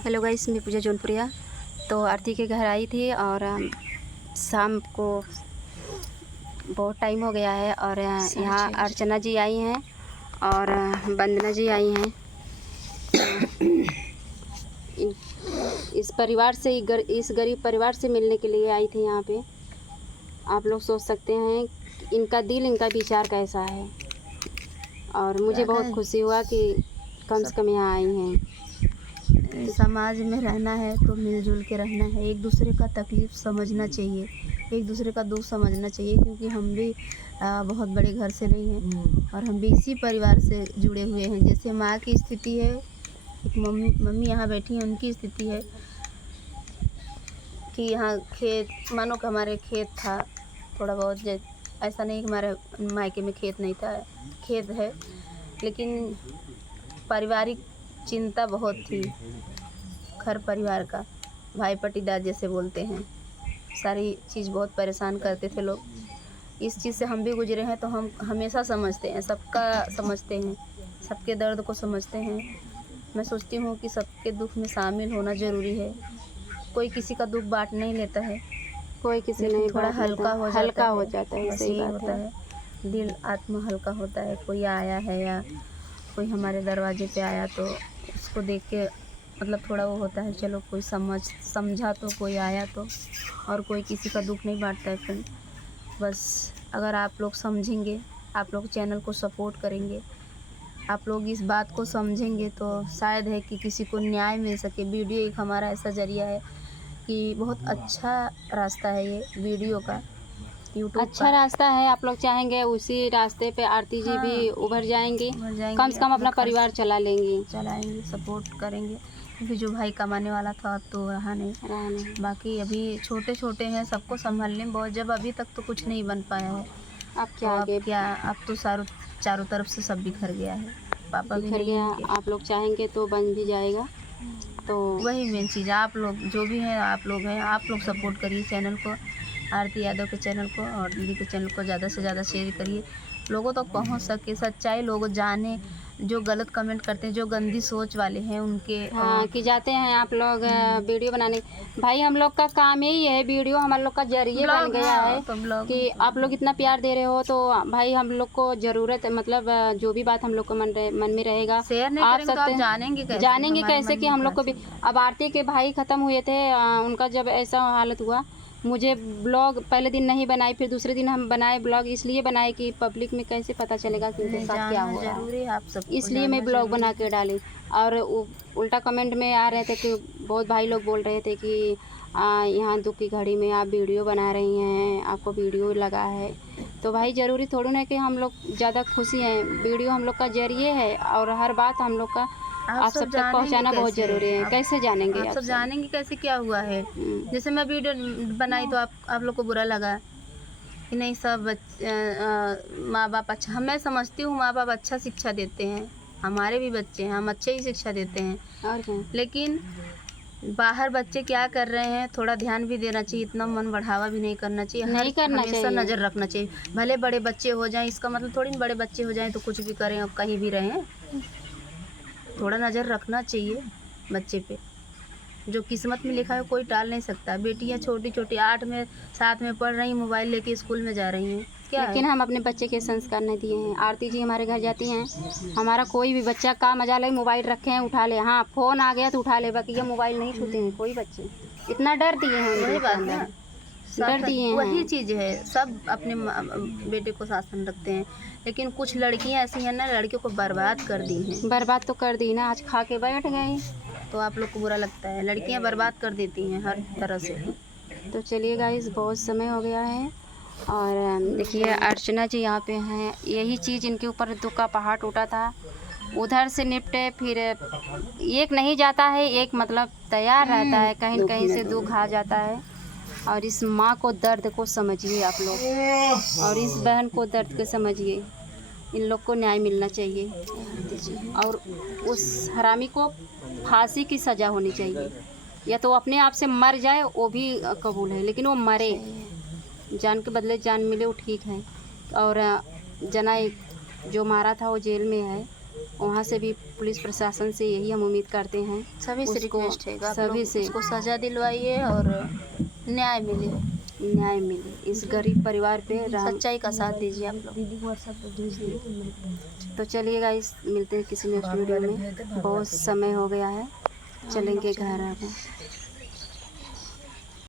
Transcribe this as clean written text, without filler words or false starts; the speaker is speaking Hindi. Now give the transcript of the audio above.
हेलो गाइस, मैं पूजा जौनपुरिया। तो आरती के घर आई थी और शाम को बहुत टाइम हो गया है और यहाँ अर्चना जी आई हैं और वंदना जी आई हैं। इस परिवार से इस गरीब परिवार से मिलने के लिए आई थी यहाँ पे। आप लोग सोच सकते हैं कि इनका दिल, इनका विचार कैसा है। और मुझे बहुत खुशी हुआ कि कम से कम यहाँ आई हैं। समाज में रहना है तो मिलजुल के रहना है, एक दूसरे का तकलीफ़ समझना चाहिए, एक दूसरे का दुख समझना चाहिए, क्योंकि हम भी बहुत बड़े घर से नहीं हैं और हम भी इसी परिवार से जुड़े हुए हैं। जैसे माँ की स्थिति है, एक मम्मी यहाँ बैठी हैं, उनकी स्थिति है कि यहाँ खेत, मानो कि हमारे खेत था थोड़ा बहुत, ऐसा नहीं कि हमारे मायके में खेत नहीं था, खेत है, लेकिन पारिवारिक चिंता बहुत थी। घर परिवार का भाई पटीदार जैसे बोलते हैं, सारी चीज़ बहुत परेशान करते थे लोग। इस चीज़ से हम भी गुजरे हैं तो हम हमेशा समझते हैं, सबका समझते हैं, सबके दर्द को समझते हैं। मैं सोचती हूँ कि सबके दुख में शामिल होना ज़रूरी है। कोई किसी का दुख बांट नहीं लेता है, कोई किसी नहीं थोड़ा हल्का हो जाता है, सही बात होता है। दिल आत्मा हल्का होता है। कोई आया है या कोई हमारे दरवाजे पे आया तो उसको देख के मतलब थोड़ा वो होता है, चलो कोई समझा तो कोई आया तो। और कोई किसी का दुख नहीं बांटता है फ्रेंड। बस अगर आप लोग समझेंगे, आप लोग चैनल को सपोर्ट करेंगे, आप लोग इस बात को समझेंगे तो शायद है कि किसी को न्याय मिल सके। वीडियो एक हमारा ऐसा ज़रिया है कि बहुत अच्छा रास्ता है ये वीडियो का, यूट्यूब अच्छा रास्ता है। आप लोग चाहेंगे उसी रास्ते पे आरती जी भी उभर जाएंगी, कम से कम अपना परिवार चलाएंगे, सपोर्ट करेंगे। क्योंकि जो भाई कमाने वाला था अब तो रहा नहीं। बाकी अभी छोटे छोटे हैं, सबको संभालने में बहुत, जब अभी तक तो कुछ नहीं बन पाया है। अब क्या अब तो चारों तरफ से सब बिखर गया है। पापा भी बिखर गया। आप लोग चाहेंगे तो बन भी जाएगा। तो वही मेन चीज़, आप लोग जो भी हैं, आप लोग सपोर्ट करिए चैनल को, आरती यादव के चैनल को और दीदी के चैनल को ज़्यादा से ज़्यादा शेयर करिए, लोगों तक पहुंच सके, सच्चाई लोग जाने। जो गलत कमेंट करते हैं, जो गंदी सोच वाले हैं, उनके कि जाते हैं आप लोग वीडियो बनाने। भाई हम लोग का काम ही है, वीडियो हम लोग का जरिए बन गया है कि आप लोग इतना प्यार दे रहे हो तो भाई हम लोग को ज़रूरत है, मतलब जो भी बात हम लोग को मन में रहेगा शेयर नहीं करेंगे तो आप जानेंगे कैसे कि हम लोग को भी। अब आरती के भाई ख़त्म हुए थे, उनका जब ऐसा हालत हुआ, मुझे ब्लॉग पहले दिन नहीं बनाई, फिर दूसरे दिन हम बनाए ब्लॉग। इसलिए बनाए कि पब्लिक में कैसे पता चलेगा कि उनके साथ क्या हुआ है, इसलिए मैं ब्लॉग बना के डाली। और उल्टा कमेंट में आ रहे थे कि बहुत भाई लोग बोल रहे थे कि यहाँ दुख की घड़ी में आप वीडियो बना रही हैं, आपको वीडियो लगा है। तो भाई ज़रूरी थोड़ी ना कि हम लोग ज़्यादा खुशी हैं, वीडियो हम लोग का जरिए है और हर बात हम लोग का आप सब तक पहुंचाना बहुत ज़रूरी है। कैसे जानेंगे आप सब जानेंगे कैसे क्या हुआ है। जैसे मैं वीडियो बनाई तो आप लोग को बुरा लगा कि नहीं, सब माँ बाप अच्छा, मैं समझती हूँ माँ बाप अच्छा शिक्षा देते हैं, हमारे भी बच्चे हैं, हम अच्छे ही शिक्षा देते हैं। और क्या? लेकिन बाहर बच्चे क्या कर रहे हैं थोड़ा ध्यान भी देना चाहिए, इतना मन बढ़ावा भी नहीं करना चाहिए, हमेशा नज़र रखना चाहिए। भले बड़े बच्चे हो जाएं, इसका मतलब थोड़ी बड़े बच्चे हो जाएं तो कुछ भी करें और कहीं भी रहें। थोड़ा नज़र रखना चाहिए बच्चे पे। जो किस्मत में लिखा है कोई टाल नहीं सकता। बेटियां छोटी छोटी 8 में 7 में पढ़ रही, मोबाइल लेके स्कूल में जा रही हैं क्या, लेकिन हम अपने बच्चे के संस्कार नहीं दिए हैं। आरती जी हमारे घर जाती हैं, हमारा कोई भी बच्चा का मजा ले, मोबाइल रखे हैं उठा ले, हाँ फ़ोन आ गया तो उठा ले, बाकी ये मोबाइल नहीं छूते हैं कोई बच्चे। इतना डर दिए हैं, वही बात है, डर दिए हैं। वही चीज़ है, सब अपने बेटे को शासन रखते हैं। लेकिन कुछ लड़कियां ऐसी हैं ना, लड़कियों को बर्बाद कर दी हैं। बर्बाद तो कर दी ना, आज खा के बैठ गई। तो आप लोग को बुरा लगता है, लड़कियां बर्बाद कर देती हैं हर तरह से। तो चलिए गाइस, बहुत समय हो गया है और देखिए अर्चना जी यहाँ पे हैं। यही चीज़ इनके ऊपर दुख का पहाड़ टूटा था, उधर से निपटे, फिर एक नहीं जाता है, एक मतलब तैयार रहता है, कहीं न कहीं से दुख आ जाता है। और इस माँ को दर्द को समझिए आप लोग, और इस बहन को दर्द को समझिए। इन लोग को न्याय मिलना चाहिए और उस हरामी को फांसी की सज़ा होनी चाहिए, या तो अपने आप से मर जाए वो भी कबूल है, लेकिन वो मरे, जान के बदले जान मिले वो ठीक है। और जना जो मारा था वो जेल में है, वहाँ से भी पुलिस प्रशासन से यही हम उम्मीद करते हैं, सभी से उसको रिक्वेस्ट है कि आप सभी लोग से उसको सज़ा दिलवाइए और न्याय मिले, न्याय मिले, इस गरीब परिवार पे राम। सच्चाई का साथ दीजिए आप लोग। तो चलिए गाइस, मिलते हैं किसी नेक्स्ट वीडियो में, बहुत समय हो गया है, चलेंगे घर अब।